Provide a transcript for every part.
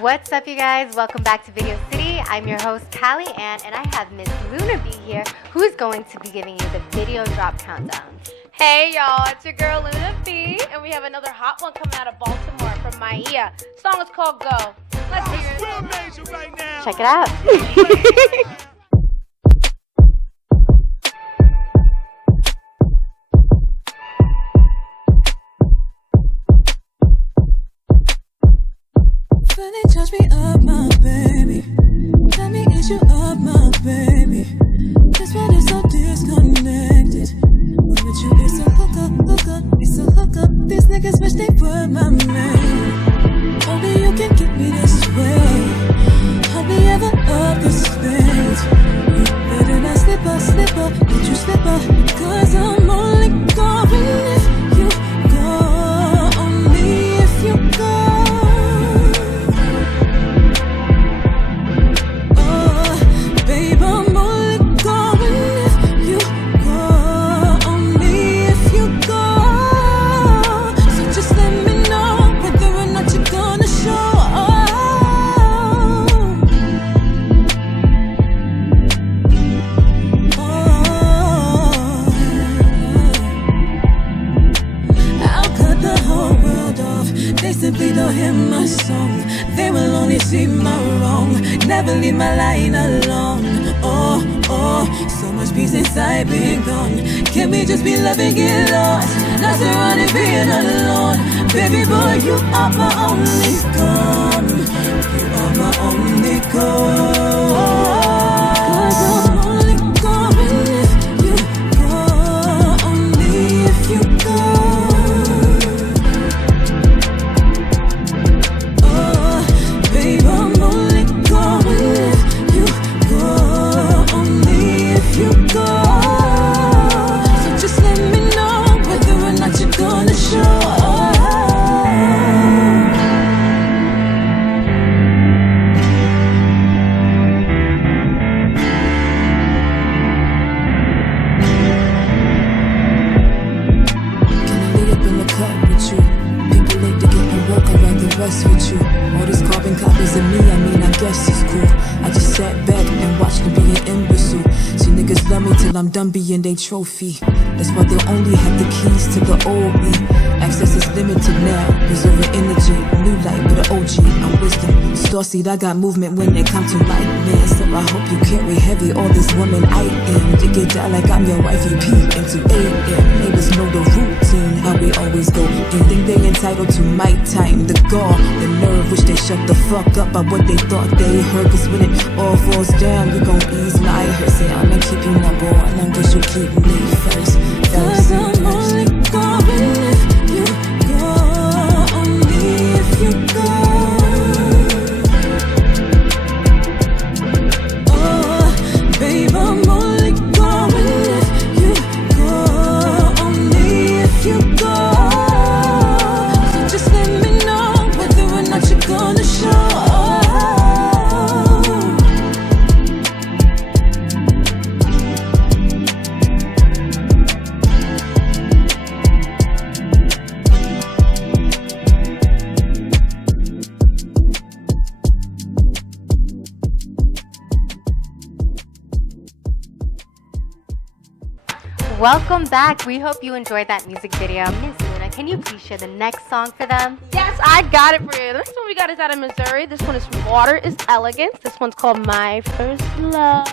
What's up, you guys? Welcome back to Video City. I'm your host, Callie Ann, and I have Miss Luna B here, who's going to be giving you the video drop countdown. Hey, y'all, it's your girl, Luna B, and we have another hot one coming out of Baltimore from MYEA. The song is called Go. Let's hear it. Right now. Check it out. Finally touch me up, my baby. Let me eat you up, my baby. This one is so disconnected. With you, it's a hookup, it's a hookup. These niggas wish they were my man. Only you can get me this way. Hardly ever up the stage. You better not slip up, don't you slip up. Cause I'm only going if you go. Only if you go. Simply don't hear my song. They will only see my wrong. Never leave my line alone. Oh, so much peace inside being gone. Can we just be loving, get lost? Not surrounded, being alone. Baby boy, you are my only gun. You are my only gun. Cause I'm only going if you go. Only if you go. With you, all these carbon copies of me, I mean, I guess it's cool. I just sat back and watched them be an imbecile. See, niggas love me till I'm done being they trophy. That's why they'll only have the keys to the old me. Access is limited now, preserving energy. New light, but an OG, I'm wisdom. Starseed, I got movement when it comes to my man. So I hope you carry heavy all this woman I am. You get down like I'm your wifey, PM to AM. Neighbors know the routine, how we always go. And think they entitled to my time. The gall, the nerve, wish they shut the fuck up by what they thought they heard. Cause when it all falls down, you gon' ease my hurt. Say I'ma keep you number one, long as you keep me first. Cause I'm only going if you go. Only if you go. Oh, babe, I'm only going if you go. Only if you go. So just let me know whether or not you're gonna show. Welcome back. We hope you enjoyed that music video. Miss Luna, can you please share the next song for them? Yes, I got it for you. The next one we got is out of Missouri. This one is from QUADIR, is ELEGANCE. This one's called My First Love.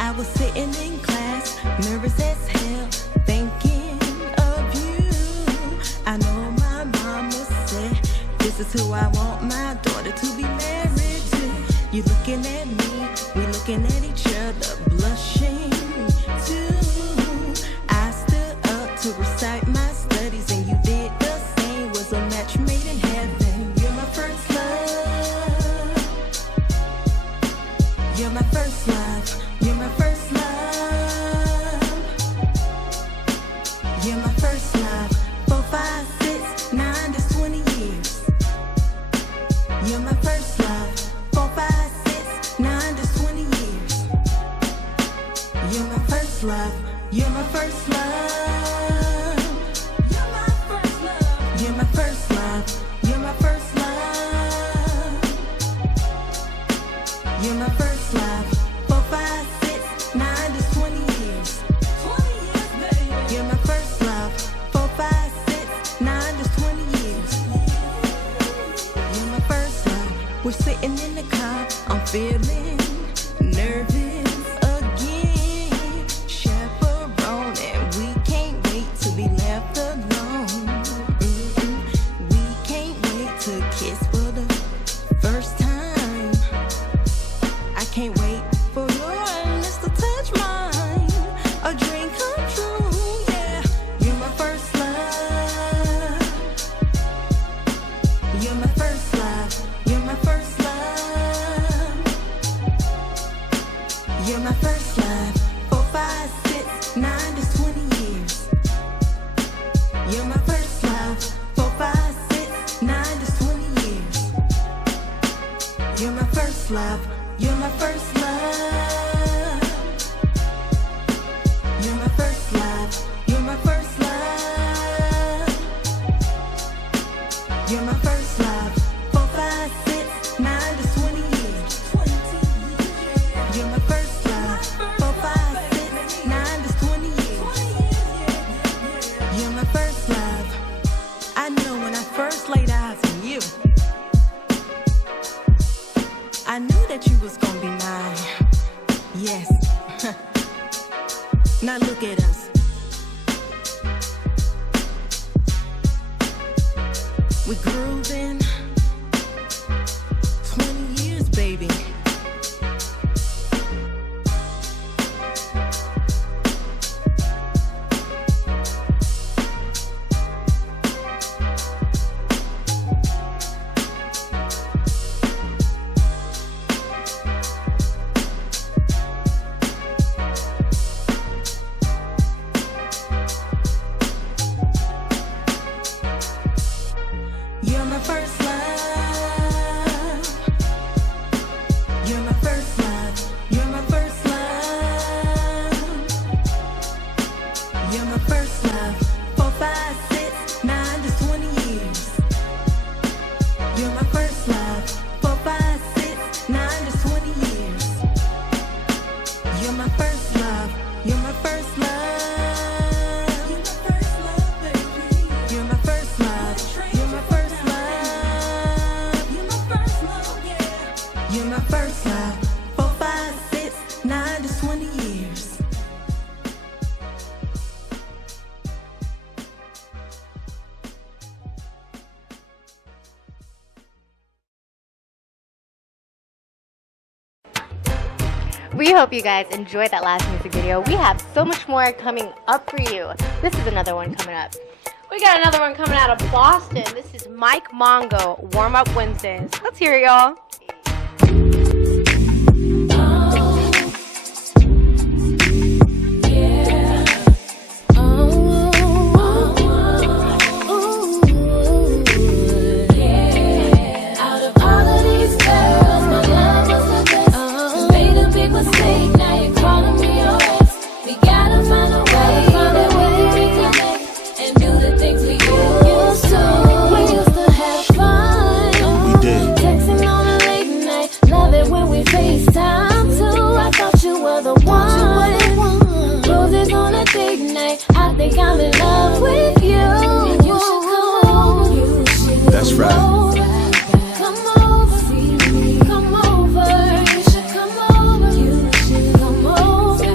I was sitting in class, nervous as hell, thinking of you. I know my mama said, this is who I want my daughter to be married to. You looking at me, we looking at each other, blushing too. I stood up to recite my studies and you did the same. Was a match made in heaven. You're my first love. You're my first love. You're my first You're my first love. You're my first love. You're my first love. You're my first love. You're my first love. 4, 5, 6, 9 to 20 years. 20 years, baby. You're my first love. 4, 5, 6, 9 to 20 years. You're my first love. We're sitting in the car. I'm feeling nervous again. Chaperone, and we can't wait to be left alone. We can't wait to kiss for the first time. I can't wait for your lips to touch mine. A dream come true, yeah. You're my first love. You're my first love. You're my first love. You're my first love. 4, 5, 6, 9 to 20 years. You're my first love. 4, 5, 6, 9 to 20 years. You're my first love. You're my first love. You're my first love. You're my first love. You're my first love. 4, 5, 6, 9 to 20 years. You're my first love. 4, 5, 6, 9 to 20 years. You're my first love. I know when I first laid eyes on you, I knew that you was gonna be mine. Yes. Now look at us. We grooving 20 years, baby. You're my first love. You're my first love. You're my first love. You're my first love. 4, 5, 6, 9 to 20 years. You're my first love. 4, 5, 6, 9 to 20 years. You're my first love. You're my first love. You're my first love, baby. You're my first love. You're my first love. You're my first love. 4, 5, 6, 9 to 20 years. We hope you guys enjoyed that last music video. We have so much more coming up for you. This is another one coming up. We got another one coming out of Boston. This is Mike MONGO, Warm Up Wednesdays. Let's hear it, y'all. Out of all of these girls, my love was the best. You made a big mistake, now you're calling me your ex. We gotta find a way that we can reconnect and do the things we used to. We used to have fun. We did. Texting on a late night, love it when we FaceTime too. I thought you were the one. Roses on a date night, I think I'm in love with you. You should come over. You should That's right. come over, come over. You should come over. You should come over,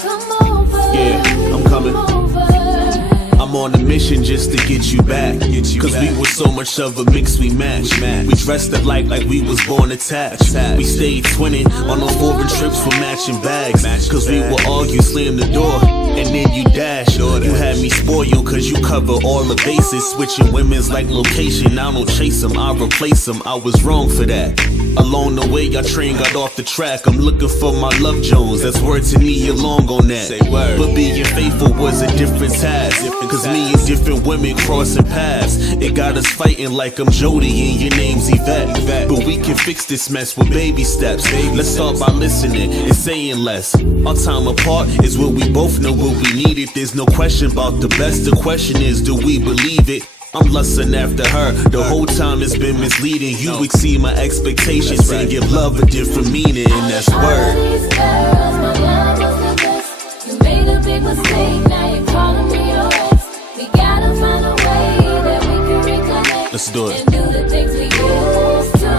come over. Yeah, I'm coming. Come over. I'm on a mission just to get you back. Cause we were so much of a mix we match. We dressed up like we was born attached. We stayed twinning on those foreign trips for matching bags. Cause we would argue, slam the door, and then you dash. You had me spoiled cause you cover all the bases. Switching women's like location, I don't chase them, I replace them. I was wrong for that. Along the way, our train got off the track. I'm looking for my love Jones. That's word to Nia Long on that. Say word. But being faithful was a different task. Cause me and different women crossing paths. It got us fighting like I'm Jody and your name's Yvette. But we can fix this mess with baby steps. Let's start by listening and saying less. Our time apart is what we both know what we needed. There's no question about the best. The question is, do we believe it? I'm lusting after her. The whole time it's been misleading. You exceed my expectations and give love a different meaning, and that's word. These girls, my love was the best. You made a big mistake, now you're calling me your ex. We gotta find a way that we can reconnect. Let's do it. And do the things we used to.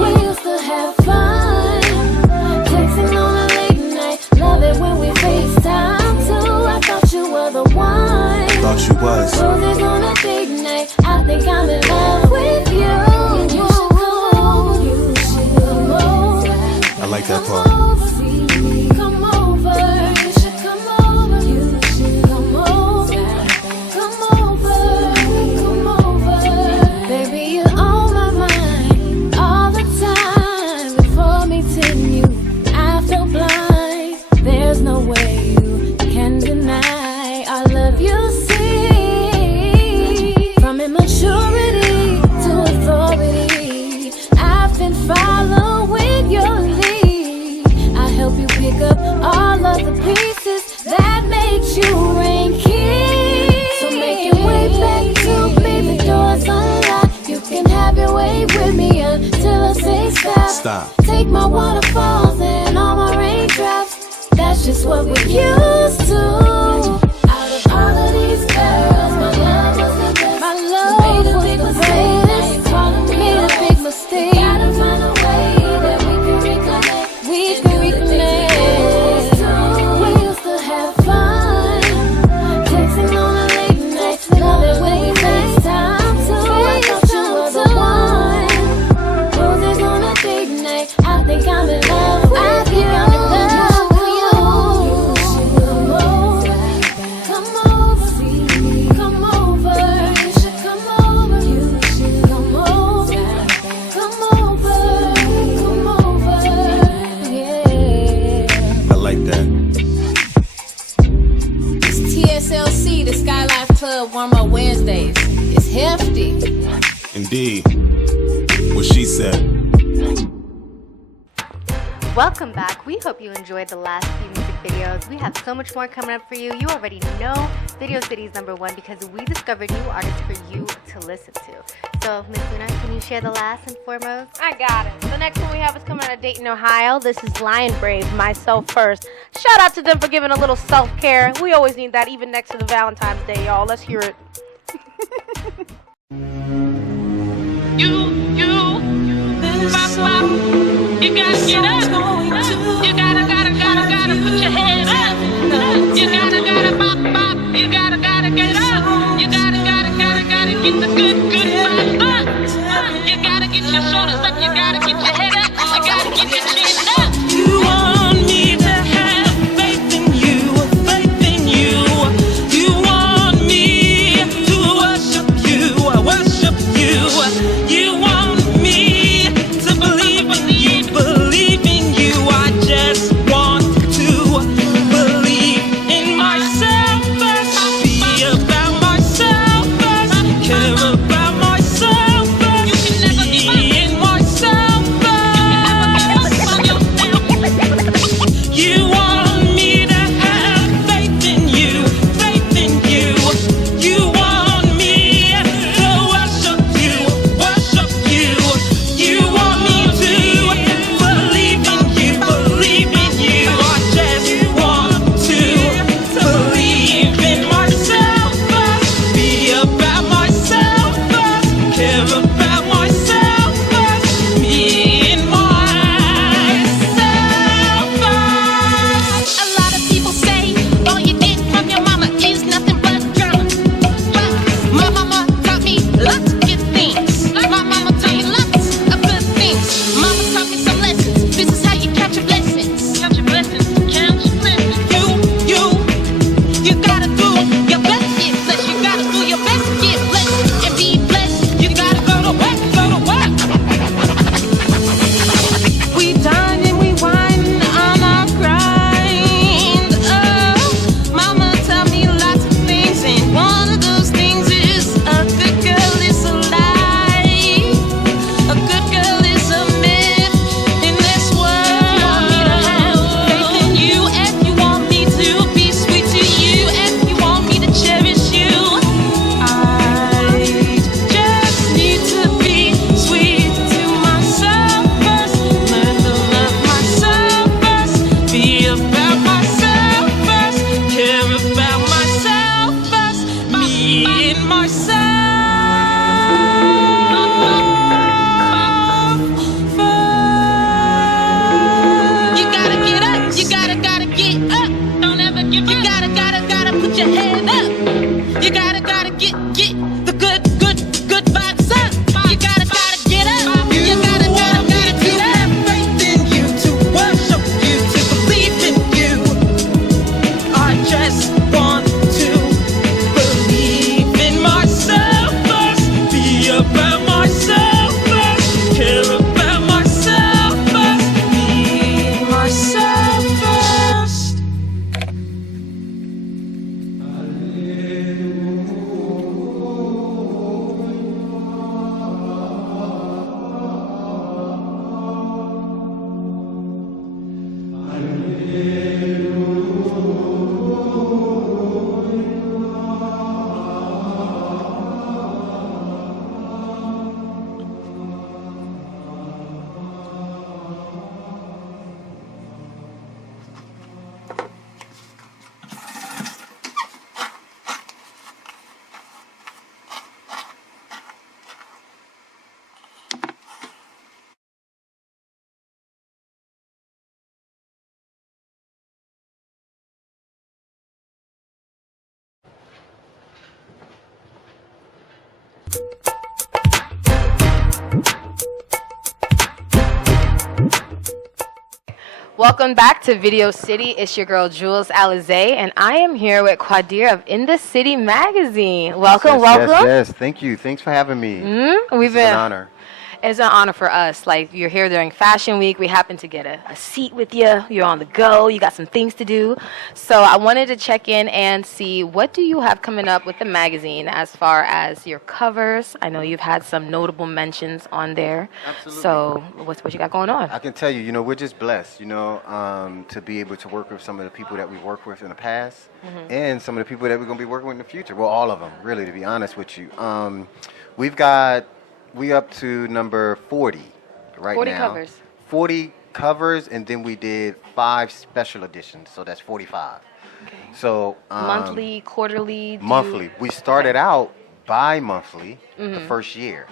We used to have fun, texting on a late night. Love it when we FaceTime too. I thought you were the one. Thought you was. Roses on a date night. I think I'm in love with you. You should come over. You should come over. I like that part. Come over. You should come over. You should come over. Come over. Come over. Baby, you're on my mind all the time. Before meeting you, I felt blind. There's no way you can deny I love you. Immaturity to authority, I've been following your lead. I help you pick up all of the pieces that makes you reign king. So make your way back to me, the door's unlocked. You can have your way with me until I say stop. Take my waterfalls and all my raindrops. That's just what we're used to. Out of all of these girls, my love was the best. My love made a big mistake. Made a big mistake. Gotta find a way that we can reconnect. We can reconnect. We used to have fun, texting on a late night. Love it when we FaceTime too. I thought you were the one. Roses on a date night. I think I'm in love with you. The Skylife Club warm-up Wednesdays. It's hefty. Indeed. What she said. Welcome back. We hope you enjoyed the last few music videos. We have so much more coming up for you. You already know Video City's #1 because we discovered new artists for you to listen to. So, Miss Luna, can you share the last and foremost? I got it. The next one we have is coming out of Dayton, Ohio. This is Lion Brave, Myself First. Shout out to them for giving a little self-care. We always need that, even next to the Valentine's Day, y'all. Let's hear it. You gotta get up. You gotta put your head up. You gotta bop. You gotta get up. You gotta get the good vibes up. You gotta get your shoulders up. You gotta get your head up. You gotta get your chin up. You want me to have faith in you, faith in you. You want me to worship you, worship you. You want me to believe in you, believe in you. Welcome back to Video City. It's your girl Jewelz and I am here with QUADIR of In the City magazine. Welcome, welcome. Yes, thank you. Thanks for having me. It's an honor. It's an honor for us. Like, you're here during Fashion Week. We happen to get a seat with you. You're on the go. You got some things to do. So I wanted to check in and see, what do you have coming up with the magazine as far as your covers? I know you've had some notable mentions on there. Absolutely. So what you got going on? I can tell you, we're just blessed, to be able to work with some of the people that we've worked with in the past and some of the people that we're going to be working with in the future. Well, all of them, really, to be honest with you. We up to number 40 right 40 now. 40 covers. 40 covers, and then we did 5 special editions, so that's 45. Okay. So Monthly, quarterly? Monthly. We started out bi-monthly the first year.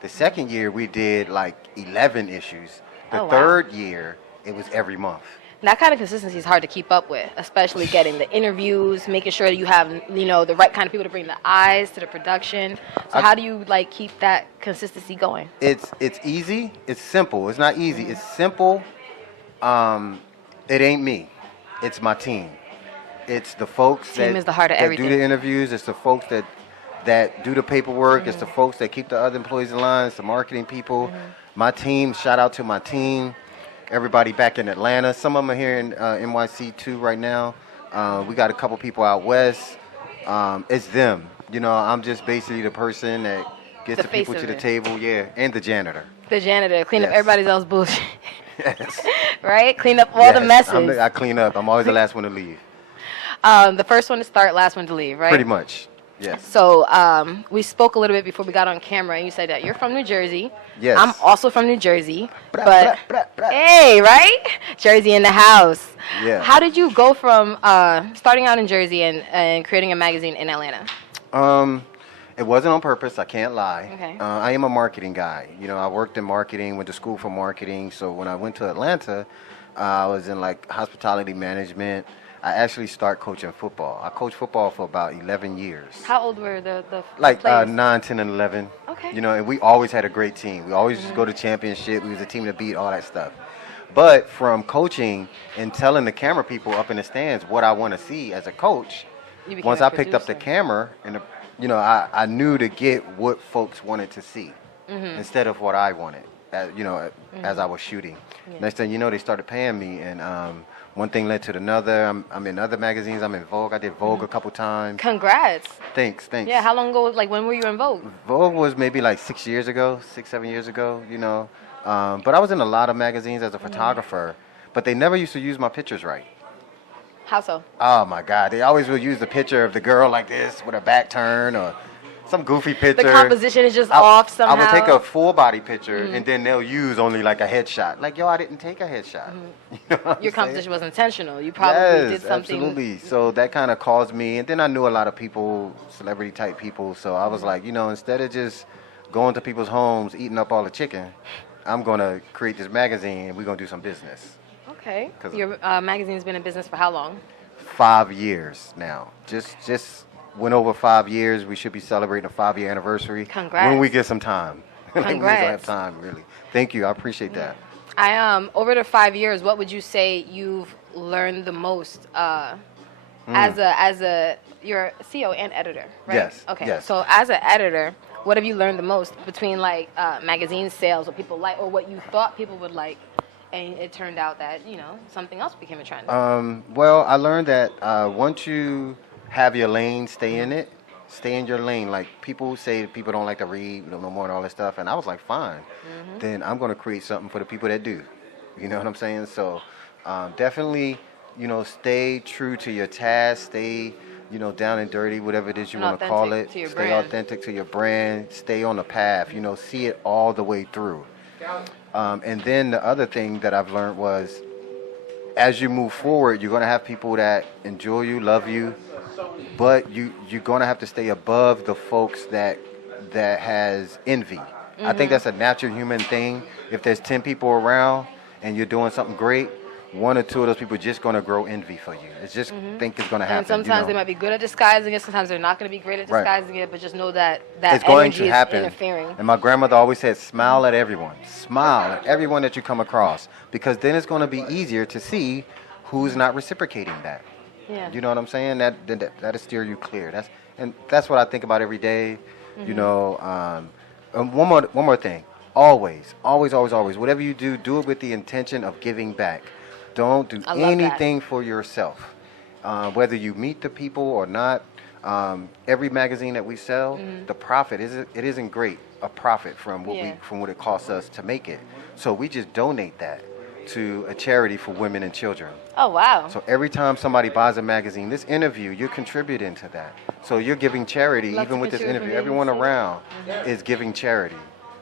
The second year we did like 11 issues. The third year it was every month. That kind of consistency is hard to keep up with, especially getting the interviews, making sure that you have, the right kind of people to bring the eyes to the production. So how do you keep that consistency going? It's easy. It's simple. It's not easy. It's simple. It ain't me. It's my team. It's the folks Team is the heart of that everything. do the interviews. It's the folks that do the paperwork. It's the folks that keep the other employees in line. It's the marketing people. My team. Shout out to my team. Everybody back in Atlanta. Some of them are here in NYC too right now. We got a couple people out west. It's them. I'm just basically the person that gets the people to the table. Yeah, and the janitor. The janitor, clean up Yes. everybody else's bullshit. Yes. Right? Clean up all the Yes, messes. I clean up. I'm always the last one to leave. The first one to start, last one to leave, right? Pretty much. Yes. So we spoke a little bit before we got on camera, and you said that you're from New Jersey. Yes. I'm also from New Jersey. Blah, But blah, blah, blah. hey, right? Jersey in the house. Yeah. How did you go from starting out in Jersey and creating a magazine in Atlanta? It wasn't on purpose. I can't lie. Okay. I am a marketing guy. I worked in marketing, went to school for marketing. So when I went to Atlanta, I was in hospitality management. I actually started coaching football. I coached football for about 11 years. How old were the Like players? 9, 10, and 11. Okay. And we always had a great team. We always just go to championship. We was a team to beat, all that stuff. But from coaching and telling the camera people up in the stands what I want to see as a coach, You became once a I picked up the producer. camera, and I knew to get what folks wanted to see instead of what I wanted, as I was shooting. Next thing you know, they started paying me, and one thing led to another. I'm in other magazines. I'm in Vogue. I did Vogue a couple times. Congrats. Thanks. Yeah, how long ago, when were you in Vogue? Vogue was maybe 6 years ago, 6, 7 years ago, But I was in a lot of magazines as a photographer, but they never used to use my pictures right. How so? Oh my God, they always would use the picture of the girl like this with her back turned or some goofy picture. The composition is just off somehow. I would take a full body picture and then they'll use only a headshot. Yo, I didn't take a headshot. You know what I'm Your saying? composition was intentional. You probably did something. Absolutely. So that kind of caused me, and then I knew a lot of people, celebrity type people. So I was like, instead of just going to people's homes, eating up all the chicken, I'm going to create this magazine and we're going to do some business. Okay. 'Cause- Your magazine's been in business for how long? 5 years now. Just went over 5 years. We should be celebrating a 5-year anniversary. Congrats. When we get some time. When we Congrats. have time, really. Thank you. I appreciate that. Over the 5 years, what would you say you've learned the most you're a CEO and editor, right? Yes, Okay. yes. So as an editor, what have you learned the most between magazine sales, what people like, or what you thought people would like, and it turned out that something else became a trend? Well, I learned that once you have your lane, stay in it. Stay in your lane. People say that people don't like to read no more and all that stuff, and I was like, fine. Then I'm going to create something for the people that do. You know what I'm saying? So definitely, stay true to your task. Stay, down and dirty, whatever it is you want to call it. Authentic to your Stay brand. authentic to your brand. Stay on the path. See it all the way through. And then the other thing that I've learned was, as you move forward, you're going to have people that enjoy you, love you, but you're going to have to stay above the folks that has envy. I think that's a natural human thing. If there's 10 people around and you're doing something great, one or two of those people just going to grow envy for you. It's just think it's going to happen. And sometimes you know? they might be good at disguising it. Sometimes they're not going to be great at Right. disguising it. But just know that It's going energy to happen. is interfering. And my grandmother always said, smile at everyone. Smile at everyone that you come across. Because then it's going to be easier to see who's not reciprocating that. Yeah. You know what I'm saying? That'll steer you clear. That's what I think about every day. You know, and one more thing. Always, whatever you do, do it with the intention of giving back. Don't do anything for yourself. Whether you meet the people or not, every magazine that we sell, the profit isn't great. A profit from what it costs us to make it. So we just donate that to a charity for women and children. Oh, wow. So every time somebody buys a magazine, this interview, you're contributing to that. So you're giving charity, Love even to with this contribute interview. from Everyone agency. around is giving charity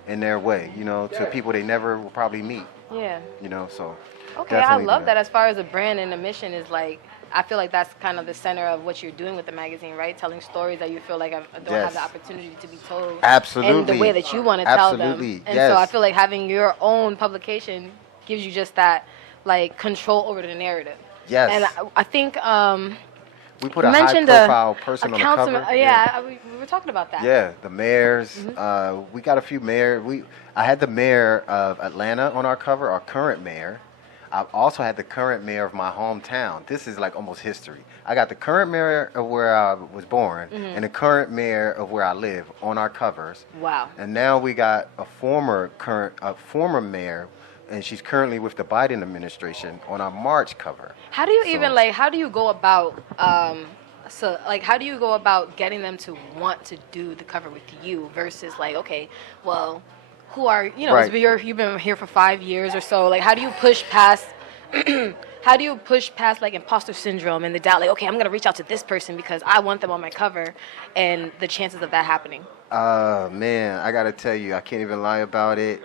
in their way, you know, to people they never will probably meet, Yeah. you know, so. Okay, I definitely love do that. As far as a brand and a mission is like, I feel like that's kind of the center of what you're doing with the magazine, right? Telling stories that you feel like don't have the Yes. opportunity to be told. Absolutely. And the way that you want to tell them. Absolutely, And yes. so I feel like having your own publication gives you just that, like, control over the narrative. Yes. And I think We put you a high mentioned profile person on the councilman. cover. We were talking about that. Yeah, the mayors. We got a few mayors. I had the mayor of Atlanta on our cover, our current mayor. I've also had the current mayor of my hometown. This is like almost history. I got the current mayor of where I was born and the current mayor of where I live on our covers. Wow. And now we got a former mayor, and she's currently with the Biden administration on our March cover. How do you how do you go about how do you go about getting them to want to do the cover with you versus like, okay, well, who are, you know, Right. you've been here for 5 years or so, like how do you push past like imposter syndrome and the doubt, like, okay, I'm going to reach out to this person because I want them on my cover, and the chances of that happening? Man, I gotta tell you, I can't even lie about it.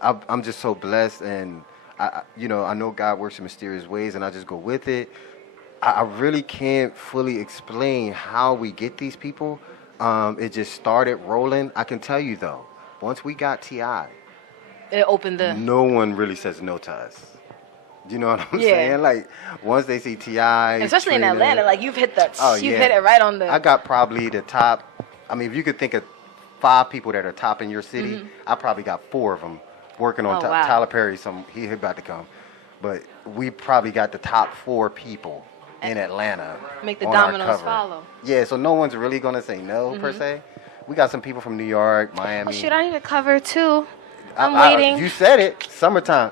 I'm just so blessed, and I know God works in mysterious ways, and I just go with it. I really can't fully explain how we get these people. It just started rolling. I can tell you though, once we got T.I., It opened the... no one really says no to us. Do you know what I'm saying? Like, once they see T.I., Especially in Trina- Atlanta, like you've hit yeah. hit it right on the... I got probably the top. I mean, if you could think of 5 people that are top in your city, I probably got 4 of them working on Oh, wow. Tyler Perry. He about to come, but we probably got the top 4 people in Atlanta. Make the on our dominoes cover. follow. Yeah, so no one's really gonna say no per se. We got some people from New York, Miami. Oh, shit, I need a cover too. I'm I- waiting. You said it. Summertime.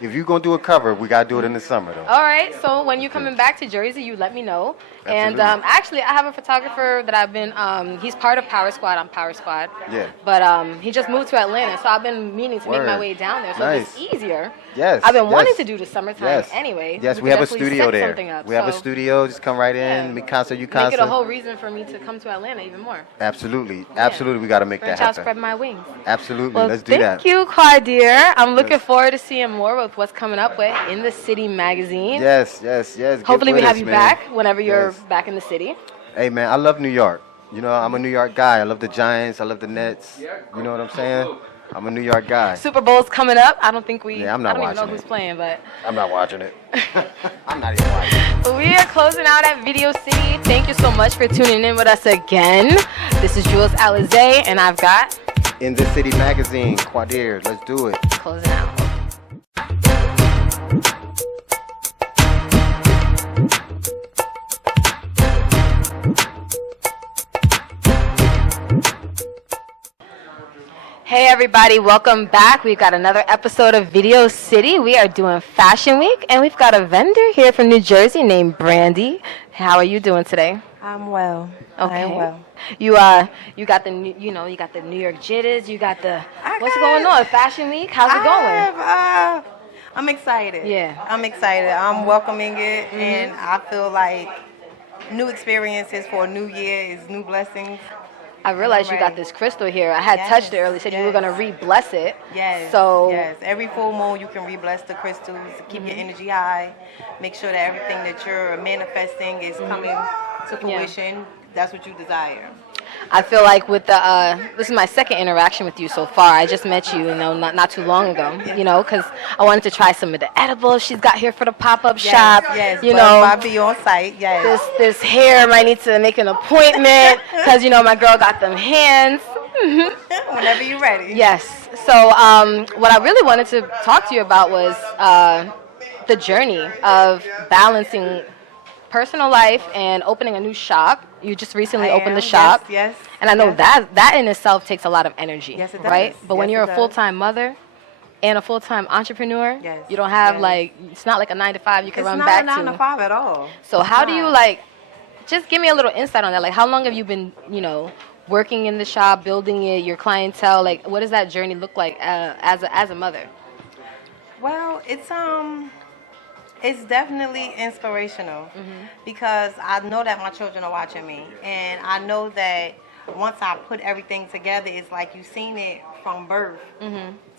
If you're gonna do a cover, we gotta do it in the summer though. All right, so when you're coming back to Jersey, you let me know. And Absolutely. actually, I have a photographer that I've been, he's part of Power Squad. I'm Power Squad. Yeah. But he just moved to Atlanta, so I've been meaning to make my Word. way down there. So Nice. it's easier. Yes. I've been wanting yes. to do the summertime Yes. anyway. Yes, we could have a definitely studio set there. something up, We have a so studio. Just come right in. Yeah. Me concert, you Make concert. it a whole reason for me to come to Atlanta even more. Absolutely. Absolutely. We got to make Branch that out, happen. spread my wings. Absolutely. Well, Let's do that. thank you, QUADIR. I'm looking Yes. forward to seeing more with what's coming up with In the City magazine. Yes, yes, yes. Get Hopefully we with have us, you man. back whenever you're Yes. back in the city. Hey, man, I love New York. You know, I'm a New York guy. I love the Giants. I love the Nets. You know what I'm saying? I'm a New York guy. Super Bowl's coming up. I don't think Yeah, I'm not I don't even know watching who's it. playing, but I'm not watching it. I'm not even watching it. we are closing out at Video City. Thank you so much for tuning in with us again. This is Jewelz Alizé, and I've got In the City magazine, QUADIR. Let's do it. closing out. Hey everybody, welcome back. We've got another episode of Video City. We are doing Fashion Week, and we've got a vendor here from New Jersey named Brandy. How are you doing today? I'm well. Okay. I am well. You got the you got the New York jitters. You got the what's going on? Fashion Week. How's it going? I'm excited. Yeah. I'm excited. I'm welcoming it, and I feel like new experiences for a new year is new blessings. I realized you got Right. this crystal here. I had Yes, touched it earlier. Said you were yes. gonna re-bless it. Yes. So yes, every full moon you can re-bless the crystals, keep your energy high, make sure that everything that you're manifesting is coming to fruition. That's what you desire. I feel like with the this is my second interaction with you so far. I just met you, not too long ago, because I wanted to try some of the edibles she's got here for the pop-up shop. Yes, I'll be on site. Yes. This hair might need to make an appointment because my girl got them hands. Whenever you're ready. Yes. So what I really wanted to talk to you about was the journey of balancing personal life and opening a new shop. You just recently opened the shop. Yes. And I know that in itself takes a lot of energy. Yes, it does. Right? But when Yes, you're it a does. full-time mother and a full-time entrepreneur, Yes, you don't have yes. it's not like a 9 to 5 you can run It's back not a to. 9 to 5 at all. So how do you just give me a little insight on that. Like, how long have you been, working in the shop, building it, your clientele? Like, what does that journey look like as a mother? Well, it's definitely inspirational because I know that my children are watching me, and I know that once I put everything together, it's like you've seen it from birth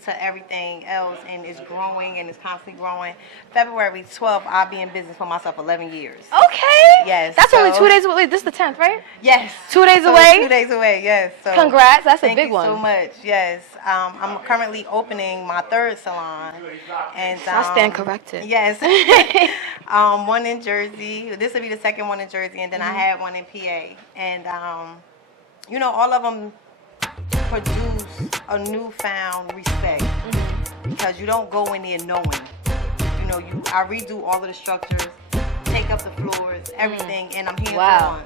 to everything else, and it's growing and it's constantly growing. February 12th, I'll be in business for myself 11 years. Okay. Yes. That's only so- 2 days away. This is the 10th, right? Yes. 2 days So away? 2 days away, yes. So Congrats. That's a thank big you one. so much. Yes. I'm currently opening my third salon. And I stand corrected. Yes. One in Jersey. This will be the second one in Jersey, and then I had one in PA. And all of them produce a newfound respect because you don't go in there knowing. I redo all of the structures, take up the floors, everything, and I'm hands on.